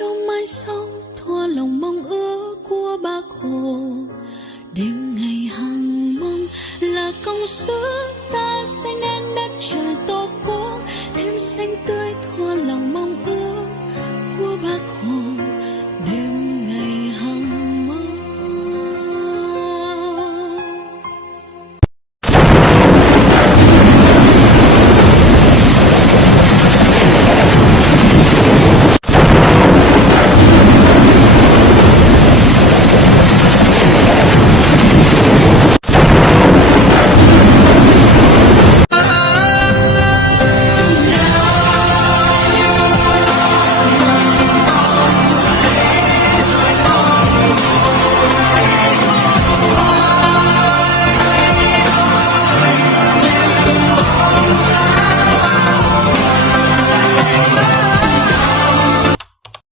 trong mai sau thua lòng mong ước của Bác Hồ. Đêm ngày hằng mong là công sức ta